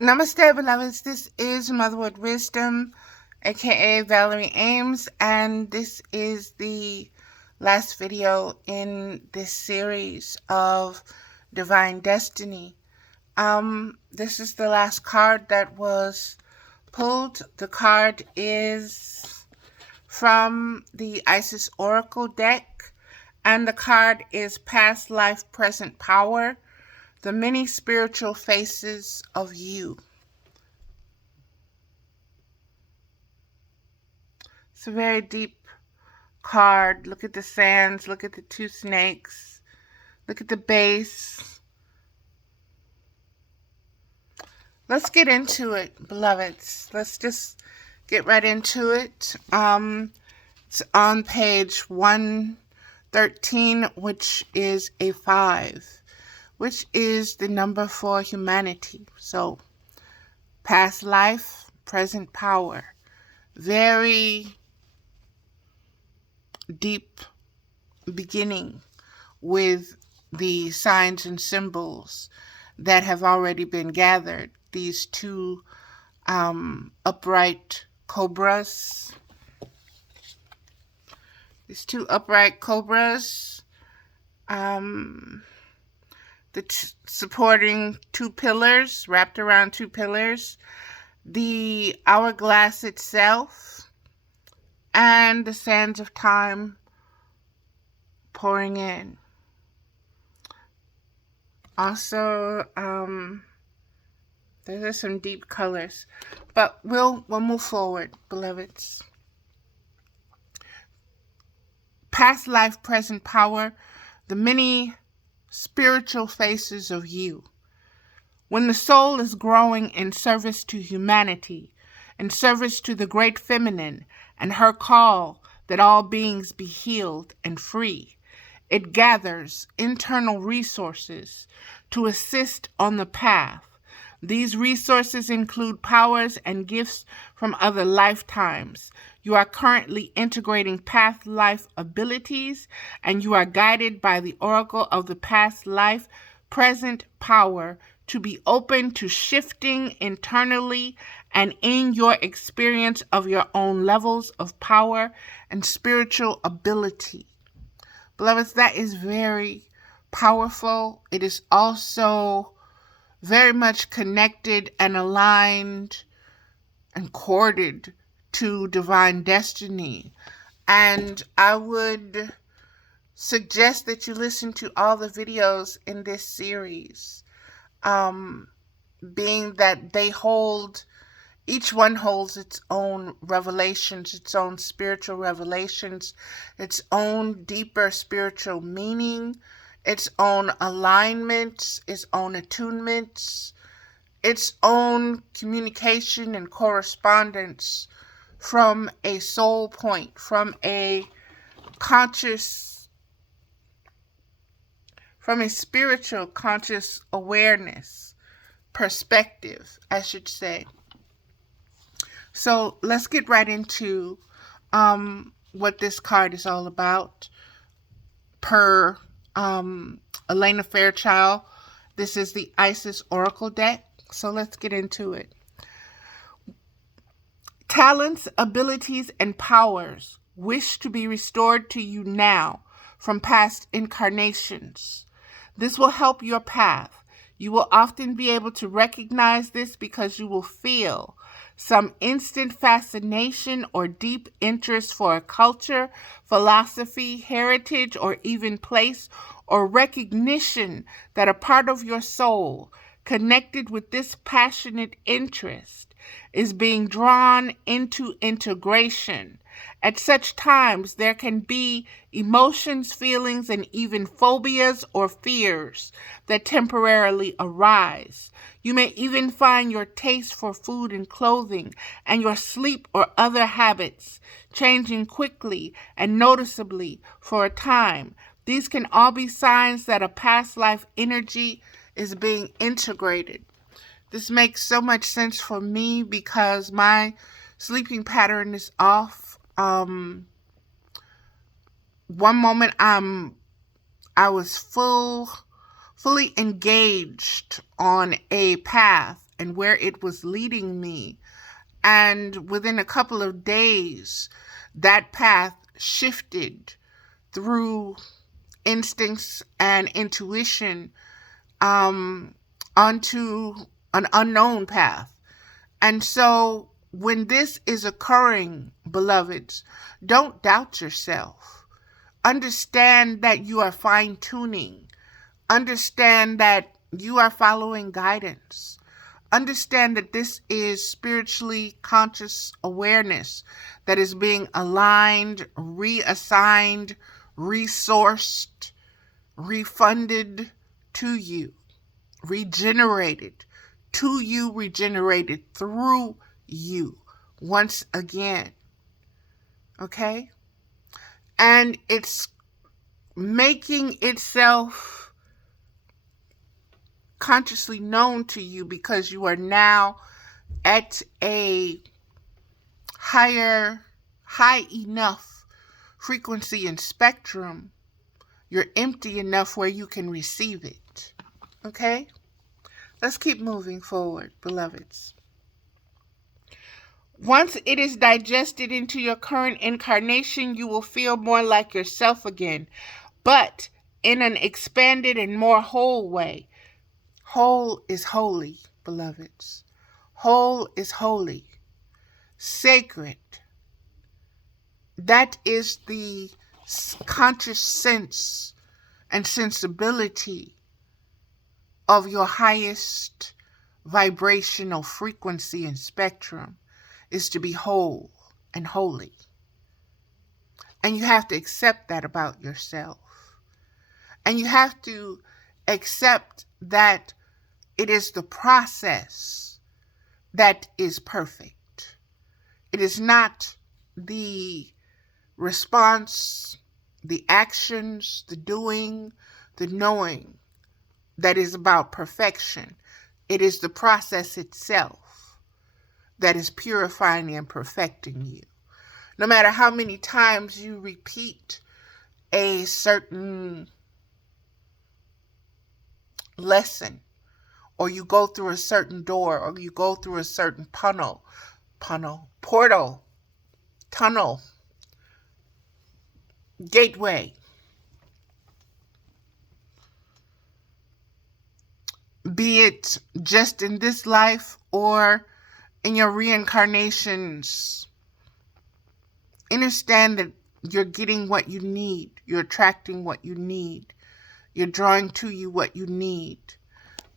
Namaste, beloveds. This is Motherwood Wisdom, aka Valerie Ames, and this is the last video in this series of Divine Destiny. This is the last card that was pulled. The card is from the Isis Oracle deck, and the card is Past Life, Present Power. The many spiritual faces of you. It's a very deep card. Look at the sands. Look at the two snakes. Look at the base. Let's get into it, beloveds. Let's just get right into it. It's on page 113, which is a 5. Which is the number for humanity. So, past life, present power. Very deep beginning with the signs and symbols that have already been gathered. These two upright cobras. Supporting two pillars, wrapped around two pillars, the hourglass itself, and the sands of time pouring in. Also, those are some deep colors, but we'll move forward, beloveds. Past life, present power, the many spiritual faces of you. When the soul is growing in service to humanity, in service to the great feminine and her call that all beings be healed and free, it gathers internal resources to assist on the path. These resources include powers and gifts from other lifetimes. You are currently integrating past life abilities, and you are guided by the oracle of the past life, present power, to be open to shifting internally and in your experience of your own levels of power and spiritual ability. Beloveds, that is very powerful. It is also very much connected and aligned and corded to divine destiny. And I would suggest that you listen to all the videos in this series, being that each one holds its own revelations, its own spiritual revelations, its own deeper spiritual meaning, its own alignments, its own attunements, its own communication and correspondence from a soul point, from a spiritual conscious awareness perspective, I should say. So let's get right into what this card is all about. Per Elena Fairchild, this is the Isis Oracle deck. So let's get into it. Talents, abilities, and powers wish to be restored to you now from past incarnations. This will help your path. You will often be able to recognize this because you will feel some instant fascination or deep interest for a culture, philosophy, heritage, or even place, or recognition that a part of your soul connected with this passionate interest is being drawn into integration. At such times, there can be emotions, feelings, and even phobias or fears that temporarily arise. You may even find your taste for food and clothing and your sleep or other habits changing quickly and noticeably for a time. These can all be signs that a past life energy is being integrated. This makes so much sense for me because my sleeping pattern is off. One moment I was fully engaged on a path, and where it was leading me. And within a couple of days, that path shifted through instincts and intuition onto an unknown path. And so when this is occurring, beloveds, don't doubt yourself. Understand that you are fine-tuning. Understand that you are following guidance. Understand that this is spiritually conscious awareness that is being aligned, reassigned, resourced, refunded to you, regenerated to you, regenerated through you once again. Okay? And it's making itself consciously known to you because you are now at a high enough frequency and spectrum. You're empty enough where you can receive it. Okay? Let's keep moving forward, beloveds. Once it is digested into your current incarnation, you will feel more like yourself again, but in an expanded and more whole way. Whole is holy, beloveds. Whole is holy. Sacred. That is the conscious sense and sensibility of your highest vibrational frequency and spectrum, is to be whole and holy. And you have to accept that about yourself. And you have to accept that it is the process that is perfect. It is not the response, the actions, the doing, the knowing that is about perfection. It is the process itself that is purifying and perfecting you. No matter how many times you repeat a certain lesson, or you go through a certain door, or you go through a certain portal, tunnel, gateway, be it just in this life or in your reincarnations, understand that you're getting what you need. You're attracting what you need. You're drawing to you what you need.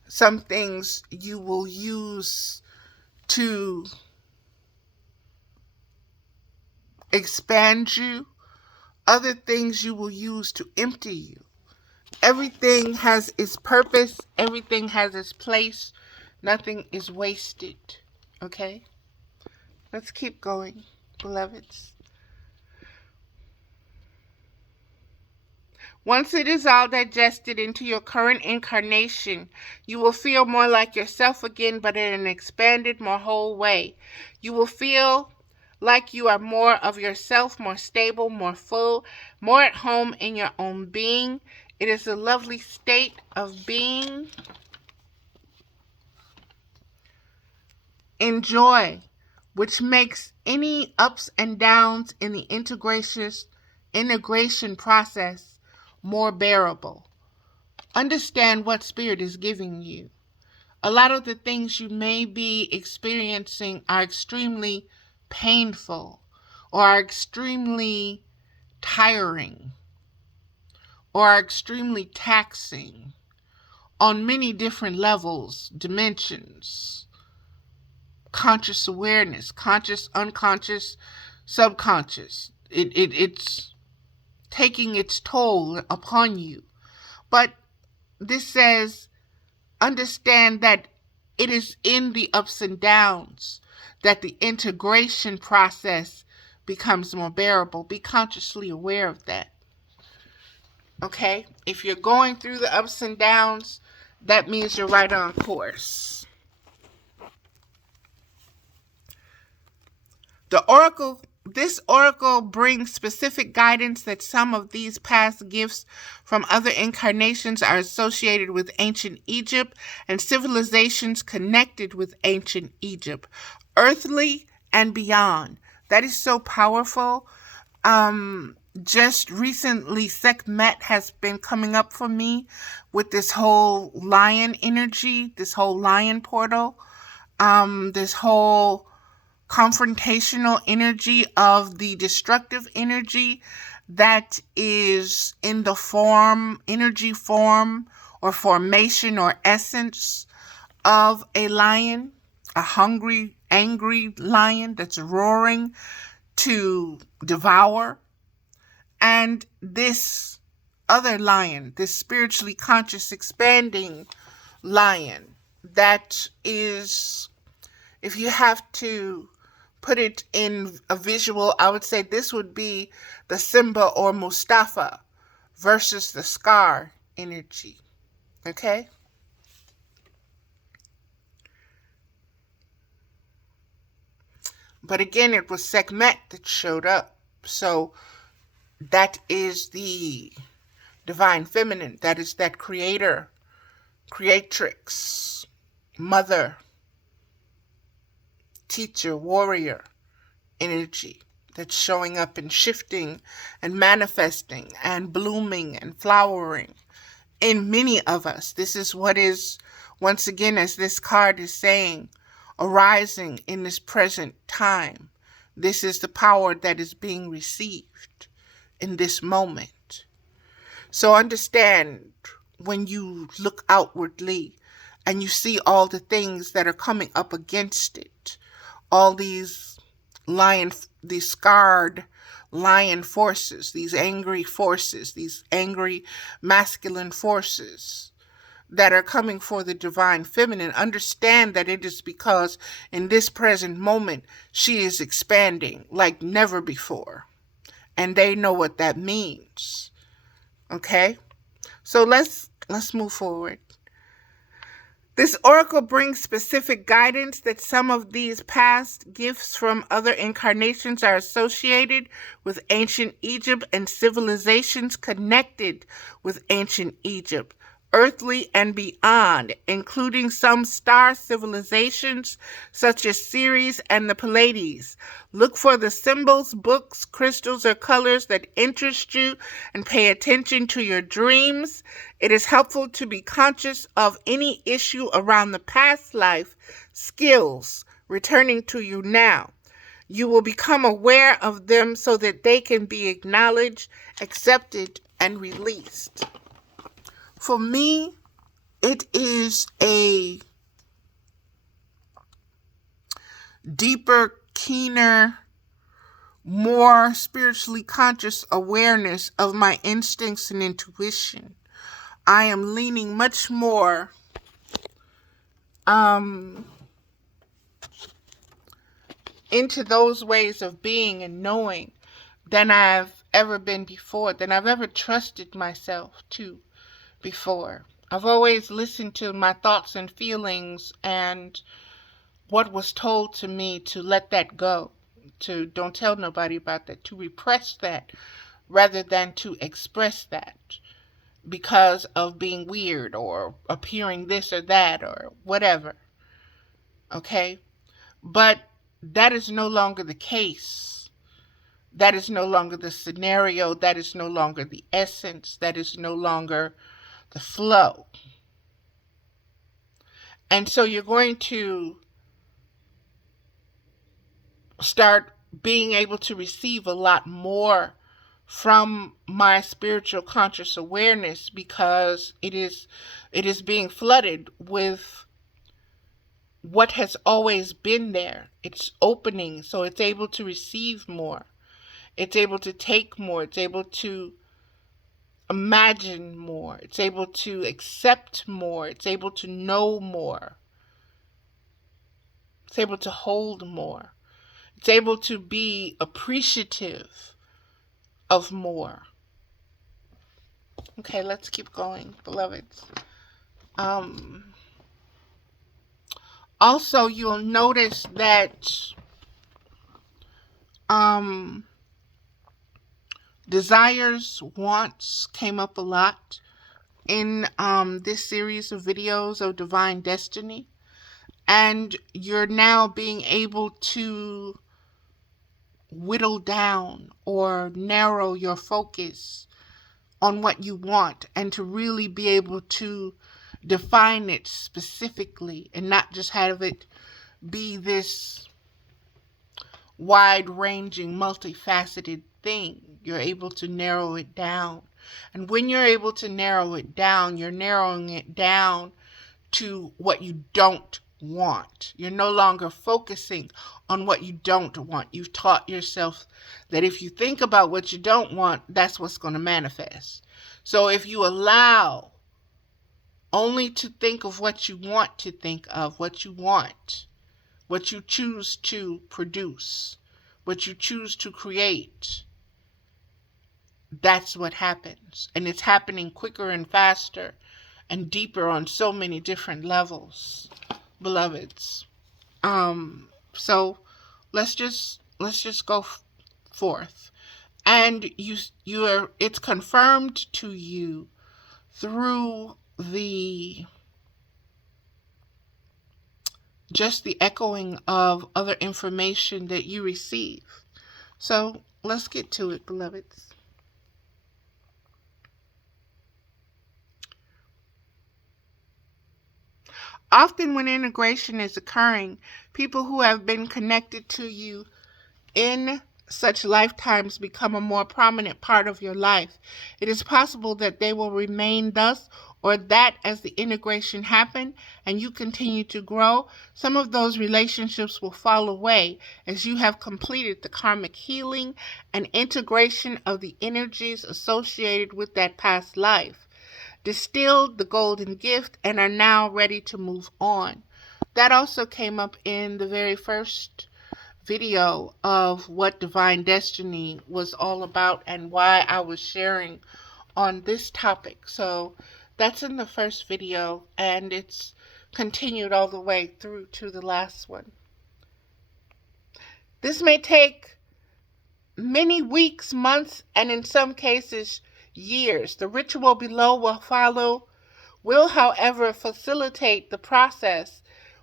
Some things you will use to expand you. Other things you will use to empty you. Everything has its purpose. Everything has its place. Nothing is wasted. Okay? Let's keep going, beloveds. Once it is all digested into your current incarnation, you will feel more like yourself again, but in an expanded, more whole way. You will feel like you are more of yourself, more stable, more full, more at home in your own being. It is a lovely state of being. Enjoy, which makes any ups and downs in the integration process more bearable. Understand what Spirit is giving you. A lot of the things you may be experiencing are extremely painful, or are extremely tiring, or are extremely taxing on many different levels, dimensions. Conscious awareness, conscious, unconscious, subconscious. It's taking its toll upon you. But this says, understand that it is in the ups and downs that the integration process becomes more bearable. Be consciously aware of that. Okay? If you're going through the ups and downs, that means you're right on course. The oracle This oracle brings specific guidance that some of these past gifts from other incarnations are associated with ancient Egypt and civilizations connected with ancient Egypt, earthly and beyond. That is so powerful. Just recently, Sekhmet has been coming up for me with this whole lion energy, this whole lion portal, this whole confrontational energy of the destructive energy that is in the energy form or formation or essence of a lion, a hungry, angry lion that's roaring to devour. And this other lion, this spiritually conscious, expanding lion, that is, if you have to put it in a visual, I would say this would be the Simba or Mustafa versus the Scar energy. Okay? But again, it was Sekhmet that showed up. So that is the divine feminine. That is that creator, creatrix, mother, teacher, warrior energy that's showing up and shifting and manifesting and blooming and flowering in many of us. This is what is, once again, as this card is saying, arising in this present time. This is the power that is being received in this moment. So understand, when you look outwardly and you see all the things that are coming up against it, all these scarred lion forces, these angry forces, these angry masculine forces that are coming for the divine feminine, understand that it is because in this present moment she is expanding like never before. And they know what that means. Okay? So let's move forward. This oracle brings specific guidance that some of these past gifts from other incarnations are associated with ancient Egypt and civilizations connected with ancient Egypt, earthly and beyond, including some star civilizations such as Ceres and the Pleiades. Look for the symbols, books, crystals, or colors that interest you and pay attention to your dreams. It is helpful to be conscious of any issue around the past life skills returning to you now. You will become aware of them so that they can be acknowledged, accepted, and released. For me, it is a deeper, keener, more spiritually conscious awareness of my instincts and intuition. I am leaning much more into those ways of being and knowing than I've ever been before, than I've ever trusted myself to before. I've always listened to my thoughts and feelings and what was told to me to let that go, to don't tell nobody about that, to repress that rather than to express that because of being weird or appearing this or that or whatever. Okay? But that is no longer the case. That is no longer the scenario. That is no longer the essence. That is no longer the flow. And so you're going to start being able to receive a lot more from my spiritual conscious awareness because it is being flooded with what has always been there. It's opening, so it's able to receive more. It's able to take more. It's able to imagine more. It's able to accept more. It's able to know more. It's able to hold more. It's able to be appreciative of more. Okay, let's keep going, beloveds. Also, you'll notice that Desires, wants came up a lot in this series of videos of Divine Destiny. And you're now being able to whittle down or narrow your focus on what you want and to really be able to define it specifically and not just have it be this wide-ranging, multifaceted thing. You're able to narrow it down. And when you're able to narrow it down, you're narrowing it down to what you don't want. You're no longer focusing on what you don't want. You've taught yourself that if you think about what you don't want, that's what's going to manifest. So if you allow only to think of what you want to think of, what you want, what you choose to produce, what you choose to create, that's what happens. And it's happening quicker and faster and deeper on so many different levels, beloveds. So let's just go forth. And it's confirmed to you through the echoing of other information that you receive. So let's get to it, beloveds. Often when integration is occurring, people who have been connected to you in such lifetimes become a more prominent part of your life. It is possible that they will remain thus, or that as the integration happens and you continue to grow, some of those relationships will fall away as you have completed the karmic healing and integration of the energies associated with that past life, distilled the golden gift, and are now ready to move on. That also came up in the very first video of what Divine Destiny was all about and why I was sharing on this topic. So that's in the first video, and it's continued all the way through to the last one. This may take many weeks, months, and in some cases years. The ritual below will however facilitate the process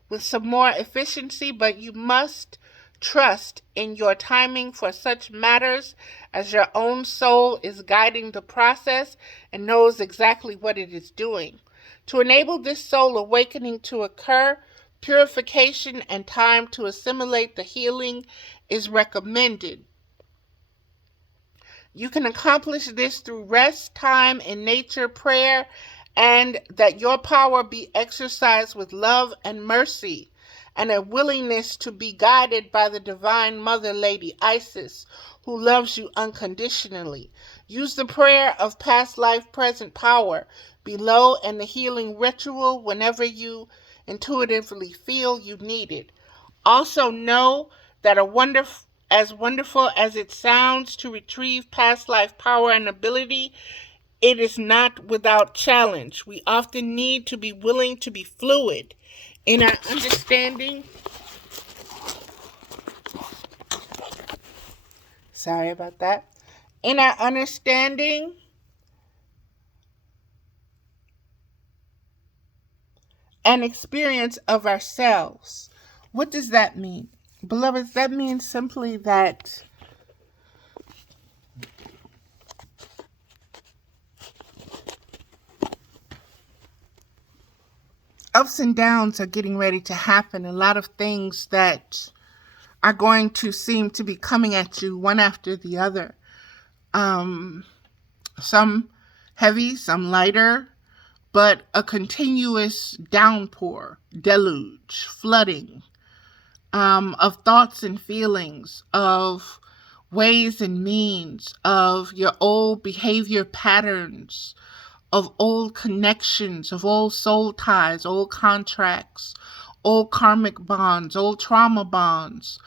with some more efficiency, but you must trust in your timing for such matters, as your own soul is guiding the process and knows exactly what it is doing. To enable this soul awakening to occur, purification and time to assimilate the healing is recommended. You can accomplish this through rest, time in nature, prayer, and that your power be exercised with love and mercy, and a willingness to be guided by the Divine Mother Lady Isis, who loves you unconditionally. Use the prayer of past life present power below and the healing ritual whenever you intuitively feel you need it. Also know that as wonderful as it sounds to retrieve past life power and ability, it is not without challenge. We often need to be willing to be fluid in our understanding. Sorry about that. In our understanding and experience of ourselves. What does that mean? Beloveds, that means simply that ups and downs are getting ready to happen. A lot of things that are going to seem to be coming at you one after the other. Some heavy, some lighter, but a continuous downpour, deluge, flooding of thoughts and feelings, of ways and means, of your old behavior patterns, of old connections, of old soul ties, old contracts, old karmic bonds, old trauma bonds,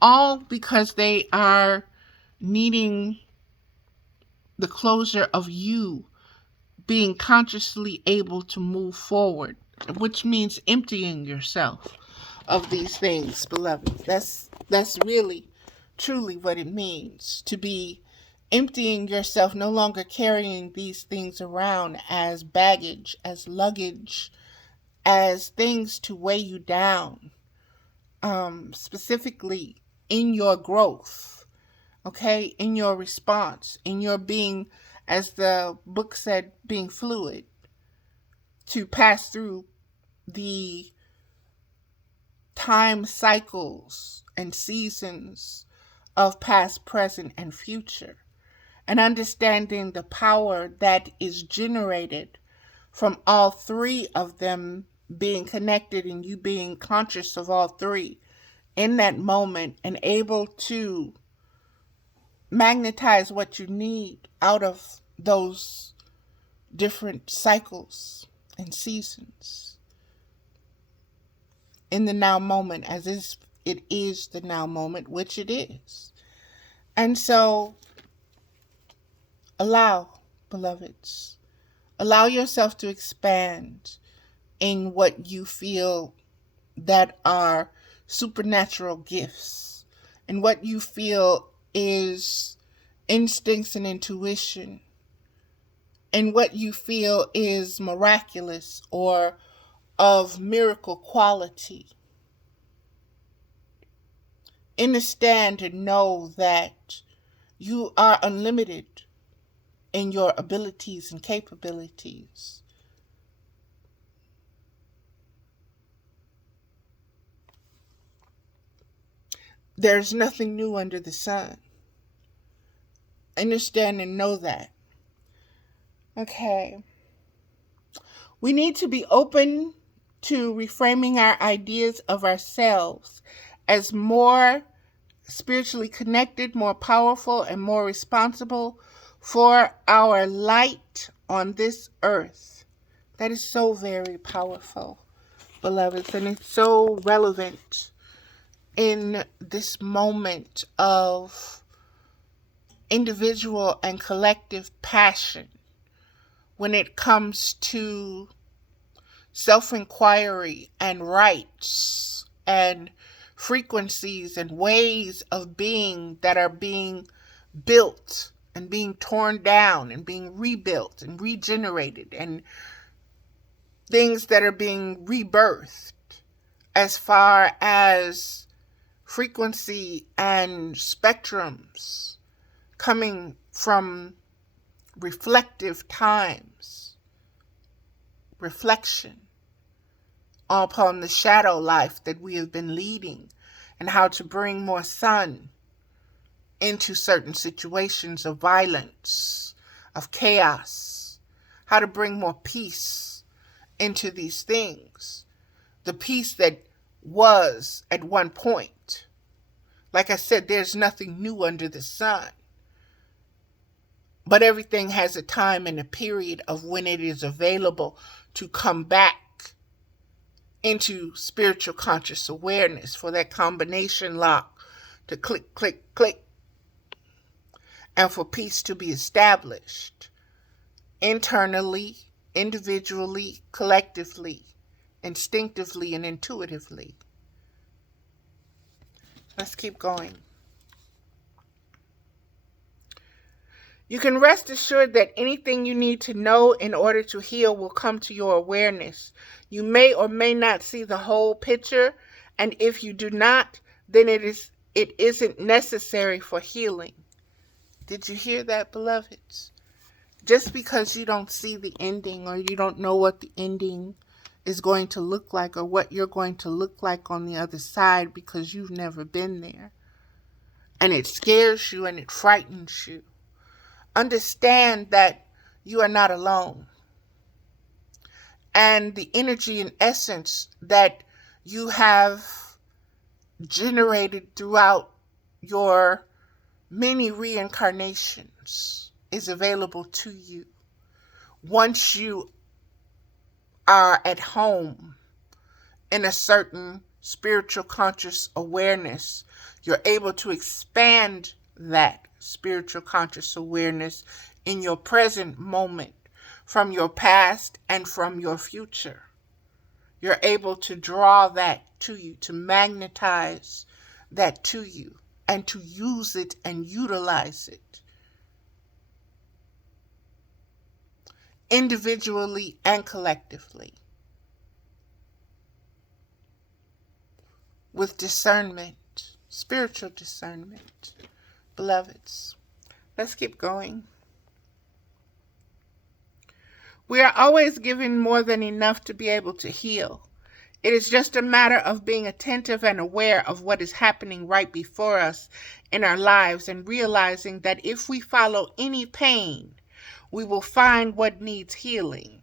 all because they are needing the closure of you being consciously able to move forward, which means emptying yourself of these things, beloved. That's really truly what it means to be emptying yourself, no longer carrying these things around as baggage, as luggage, as things to weigh you down, specifically in your growth, okay, in your response, in your being, as the book said, being fluid, to pass through the time cycles and seasons of past, present, and future, and understanding the power that is generated from all three of them being connected and you being conscious of all three in that moment and able to magnetize what you need out of those different cycles and seasons in the now moment, as it is the now moment, which it is. And so allow, beloveds, allow yourself to expand in what you feel that are supernatural gifts, and what you feel is instincts and intuition, and what you feel is miraculous or of miracle quality. Understand and know that you are unlimited in your abilities and capabilities. There's nothing new under the sun. Understand and know that. Okay. We need to be open to reframing our ideas of ourselves as more spiritually connected, more powerful, and more responsible for our light on this earth. That is so very powerful, beloveds, and it's so relevant in this moment of individual and collective passion when it comes to self-inquiry and rights and frequencies and ways of being that are being built and being torn down and being rebuilt and regenerated, and things that are being rebirthed as far as frequency and spectrums coming from reflective times, reflection upon the shadow life that we have been leading, and how to bring more sun into certain situations of violence, of chaos, how to bring more peace into these things. The peace that was at one point. Like I said, there's nothing new under the sun. But everything has a time and a period of when it is available to come back into spiritual conscious awareness, for that combination lock to click, click, click, and for peace to be established internally, individually, collectively, instinctively, and intuitively. Let's keep going. You can rest assured that anything you need to know in order to heal will come to your awareness. You may or may not see the whole picture, and if you do not, then it isn't necessary for healing. Did you hear that, beloveds? Just because you don't see the ending, or you don't know what the ending is going to look like, or what you're going to look like on the other side, because you've never been there, and it scares you and it frightens you, understand that you are not alone. And the energy and essence that you have generated throughout your many reincarnations is available to you. Once you are at home in a certain spiritual conscious awareness, you're able to expand that spiritual conscious awareness in your present moment from your past and from your future. You're able to draw that to you, to magnetize that to you, and to use it and utilize it individually and collectively with discernment, spiritual discernment. Beloveds, let's keep going. We are always given more than enough to be able to heal. It is just a matter of being attentive and aware of what is happening right before us in our lives and realizing that if we follow any pain, we will find what needs healing.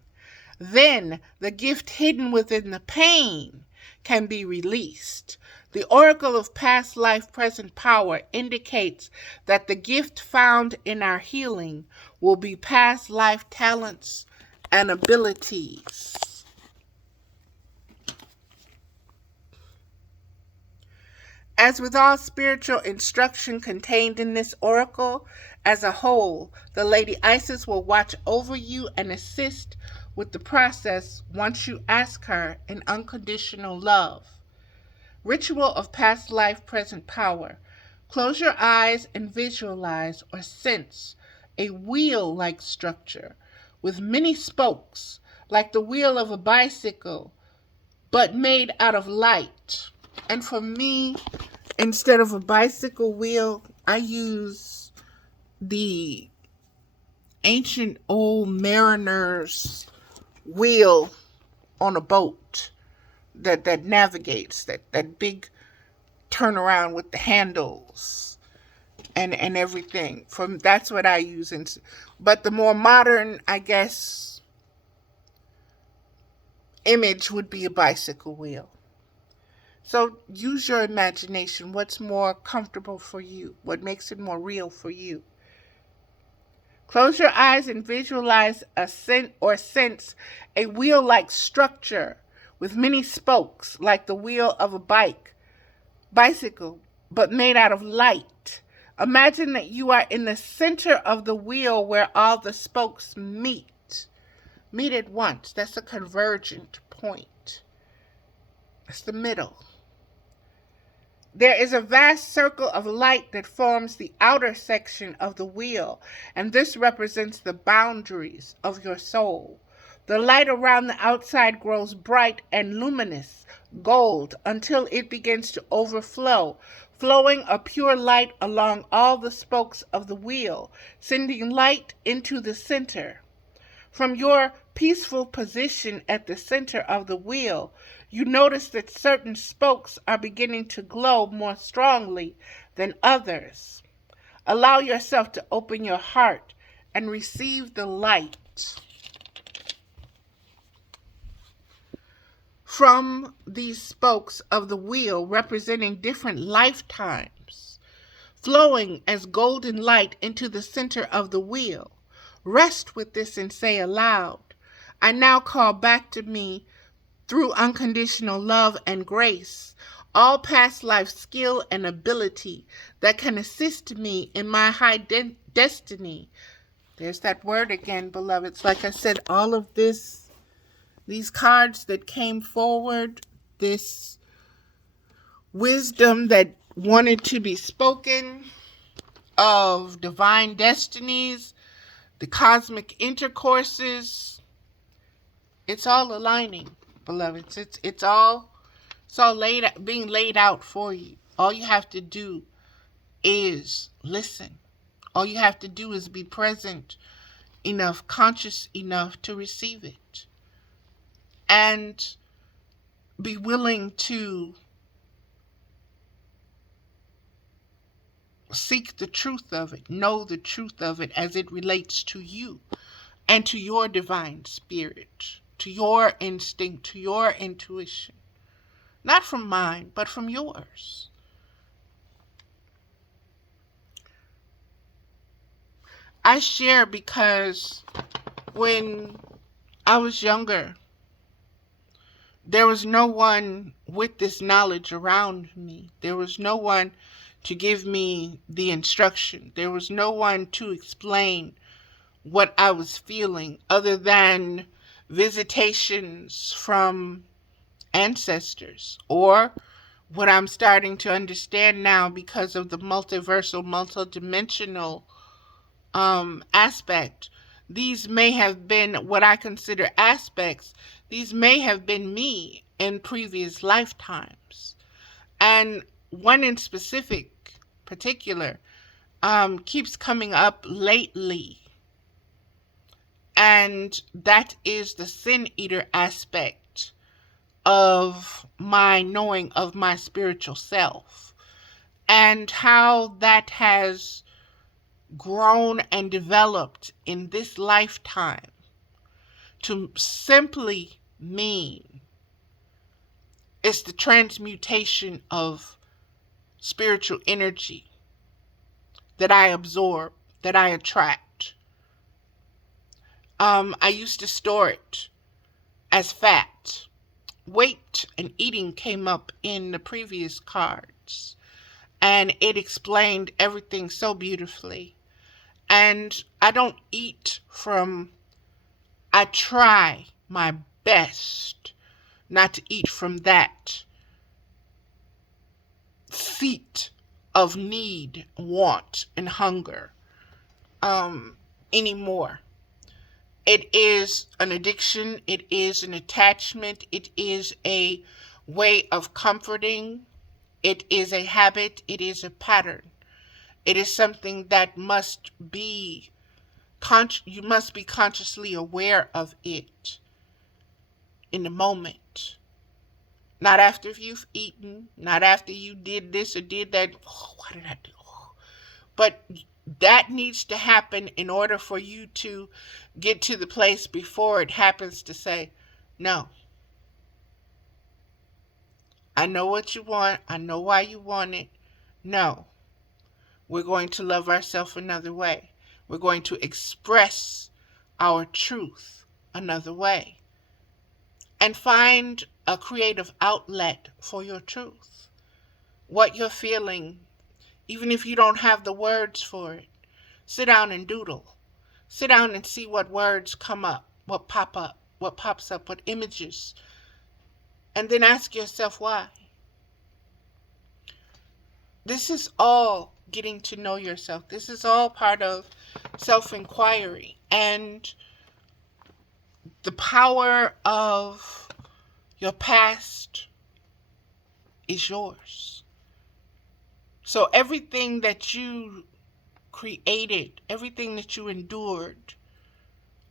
Then the gift hidden within the pain can be released. The oracle of past life present power indicates that the gift found in our healing will be past life talents and abilities. As with all spiritual instruction contained in this oracle, as a whole, the Lady Isis will watch over you and assist with the process once you ask her in unconditional love. Ritual of past life present power. Close your eyes and visualize or sense a wheel-like structure with many spokes, like the wheel of a bicycle, but made out of light. And for me, instead of a bicycle wheel, I use the ancient old mariner's wheel on a boat that navigates, that big turnaround with the handles and everything. That's what I use. But the more modern, I guess, image would be a bicycle wheel. So use your imagination. What's more comfortable for you? What makes it more real for you? Close your eyes and visualize sense a wheel-like structure with many spokes, like the wheel of a bicycle, but made out of light. Imagine that you are in the center of the wheel where all the spokes meet at once. That's a convergent point. That's the middle. There is a vast circle of light that forms the outer section of the wheel, and this represents the boundaries of your soul. The light around the outside grows bright and luminous, gold, until it begins to overflow, flowing a pure light along all the spokes of the wheel, sending light into the center. From your peaceful position at the center of the wheel, you notice that certain spokes are beginning to glow more strongly than others. Allow yourself to open your heart and receive the light from these spokes of the wheel, representing different lifetimes, flowing as golden light into the center of the wheel. Rest with this and say aloud, I now call back to me, through unconditional love and grace, all past life skill and ability that can assist me in my high destiny. There's that word again, beloveds. Like I said, all of these cards that came forward, this wisdom that wanted to be spoken of divine destinies, the cosmic intercourses, it's all aligning, beloveds. It's all being laid out for you. All you have to do is listen. All you have to do is be present enough, conscious enough to receive it. And be willing to seek the truth of it, know the truth of it as it relates to you and to your divine spirit, to your instinct, to your intuition. Not from mine, but from yours. I share because when I was younger, there was no one with this knowledge around me. There was no one to give me the instruction. There was no one to explain what I was feeling other than visitations from ancestors or what I'm starting to understand now because of the multiversal, multidimensional aspect. These may have been what I consider aspects. These may have been me in previous lifetimes. And one in particular, keeps coming up lately. And that is the sin eater aspect of my knowing of my spiritual self, and how that has grown and developed in this lifetime to simply mean it's the transmutation of spiritual energy that I absorb, that I attract. I used to store it as fat. Weight and eating came up in the previous cards, and it explained everything so beautifully. And I don't eat from, I try my best not to eat from that seat of need, want, and hunger anymore. It is an addiction. It is an attachment. It is a way of comforting. It is a habit. It is a pattern. It is something that must be, you must be consciously aware of it in the moment. Not after you've eaten, not after you did this or did that. Oh, what did I do? But that needs to happen in order for you to get to the place before it happens to say, no. I know what you want. I know why you want it. No. We're going to love ourselves another way. We're going to express our truth another way. And find a creative outlet for your truth. What you're feeling, even if you don't have the words for it, sit down and doodle. Sit down and see what words come up, what pops up, what images. And then ask yourself why. This is all getting to know yourself. This is all part of self-inquiry. And the power of your past is yours. So everything that you created, everything that you endured,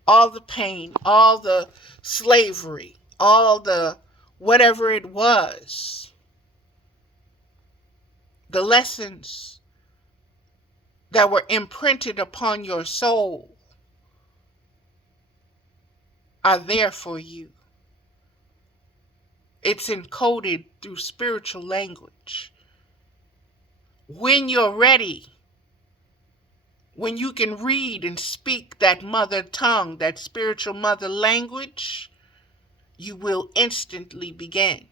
all the pain, all the slavery, all the whatever it was, the lessons that were imprinted upon your soul are there for you. It's encoded through spiritual language. When you're ready, when you can read and speak that mother tongue, that spiritual mother language, you will instantly begin.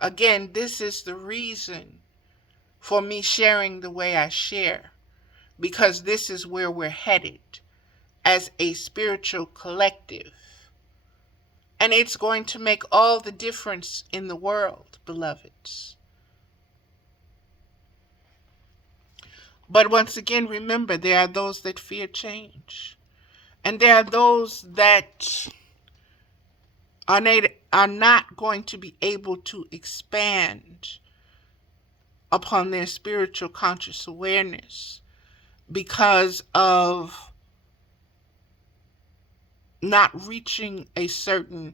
Again, this is the reason for me sharing the way I share, because this is where we're headed as a spiritual collective. And it's going to make all the difference in the world, beloveds. But once again, remember, there are those that fear change. And there are those that are not going to be able to expand upon their spiritual conscious awareness because of not reaching a certain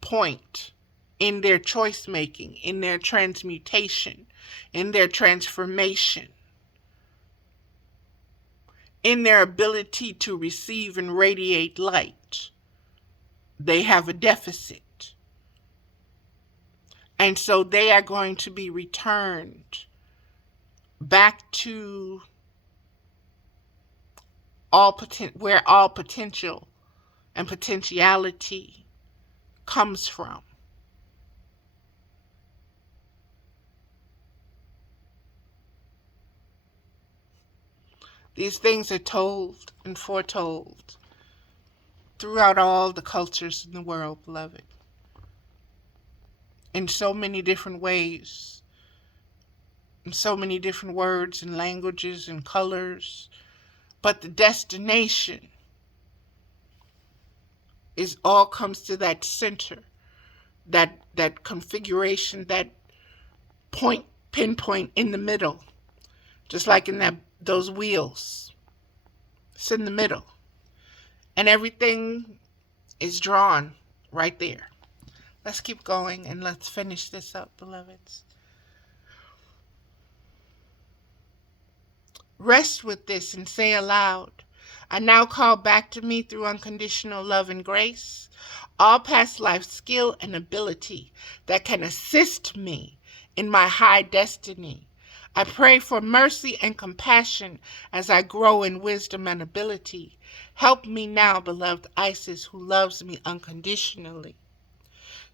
point in their choice making, in their transmutation, in their transformation, in their ability to receive and radiate light. They have a deficit. And so they are going to be returned back to where all potential and potentiality comes from. These things are told and foretold throughout all the cultures in the world, beloved. in so many different ways, in so many different words and languages and colors. But the destination is all comes to that center, that configuration, that pinpoint in the middle, just like in those wheels. It's in the middle. And everything is drawn right there. Let's keep going and let's finish this up, beloveds. Rest with this and say aloud, I now call back to me through unconditional love and grace all past life skill and ability that can assist me in my high destiny. I pray for mercy and compassion as I grow in wisdom and ability. Help me now, beloved Isis, who loves me unconditionally,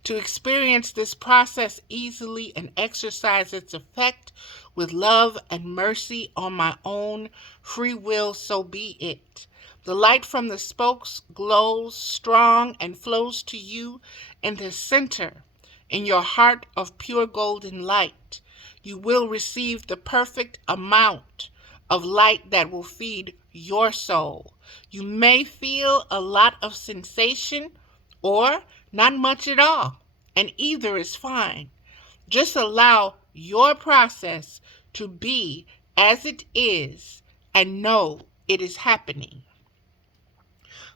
to experience this process easily and exercise its effect with love and mercy on my own free will, so be it. The light from the spokes glows strong and flows to you in the center, in your heart of pure golden light. You will receive the perfect amount of light that will feed your soul. You may feel a lot of sensation or not much at all, and either is fine. Just allow your process to be as it is and know it is happening.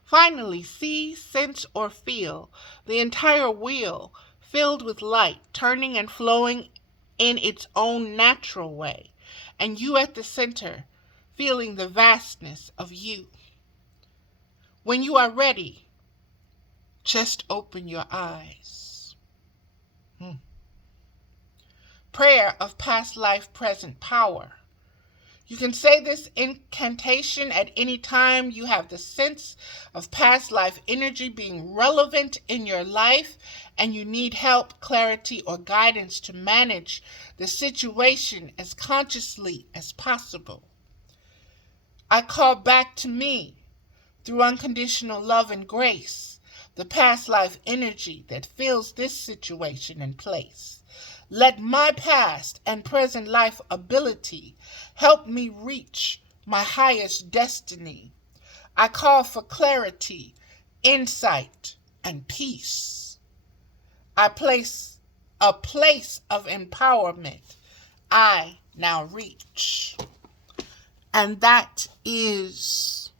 Finally, see, sense, or feel the entire wheel filled with light, turning and flowing in its own natural way, and you at the center, feeling the vastness of you. When you are ready, just open your eyes. Prayer of past life present power. You can say this incantation at any time you have the sense of past life energy being relevant in your life and you need help, clarity, or guidance to manage the situation as consciously as possible. I call back to me, through unconditional love and grace, the past life energy that fills this situation in place. Let my past and present life ability help me reach my highest destiny. I call for clarity, insight, and peace. I place a place of empowerment I now reach. And that is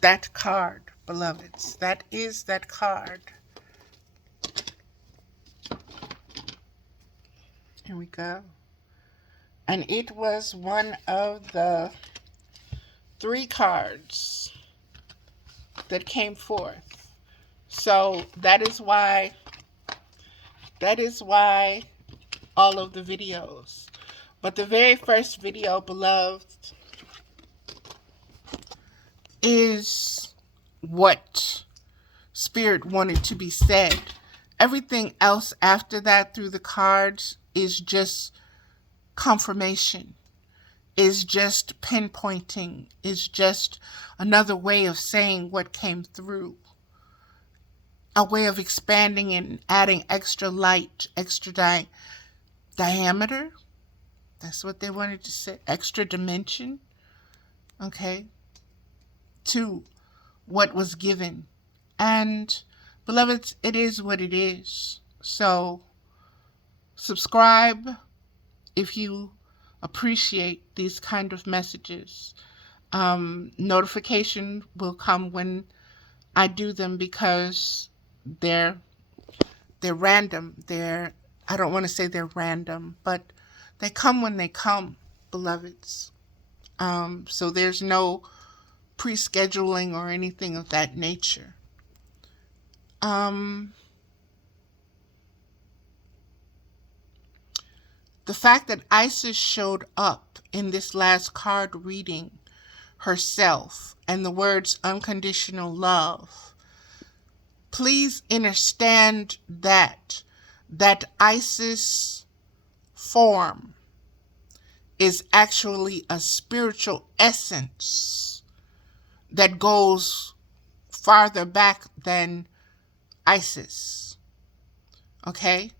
that card, beloveds. That is that card. Here we go. And it was one of the 3 cards that came forth. So that is why all of the videos. But the very first video, beloved, is what Spirit wanted to be said. Everything else after that through the cards is just confirmation, is just pinpointing, is just another way of saying what came through. A way of expanding and adding extra light, extra diameter. That's what they wanted to say. Extra dimension. Okay. To what was given. And beloveds, it is what it is. So subscribe if you appreciate these kind of messages. Notification will come when I do them because they're random. I don't want to say they're random, but they come when they come, beloveds. So there's no pre-scheduling or anything of that nature. The fact that Isis showed up in this last card reading herself and the words unconditional love, please understand that Isis form is actually a spiritual essence that goes farther back than Isis. Okay?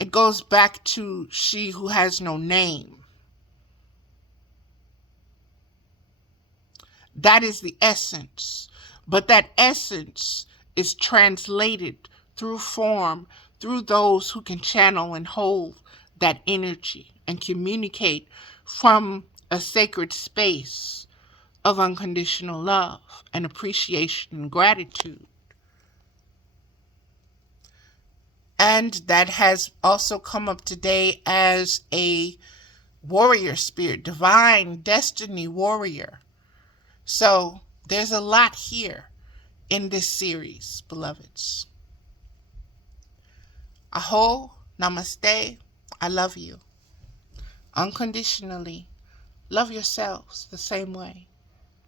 It goes back to she who has no name. That is the essence. But that essence is translated through form, through those who can channel and hold that energy and communicate from a sacred space of unconditional love and appreciation and gratitude. And that has also come up today as a warrior spirit, divine destiny warrior. So there's a lot here in this series, beloveds. Aho, namaste, I love you. Unconditionally, love yourselves the same way.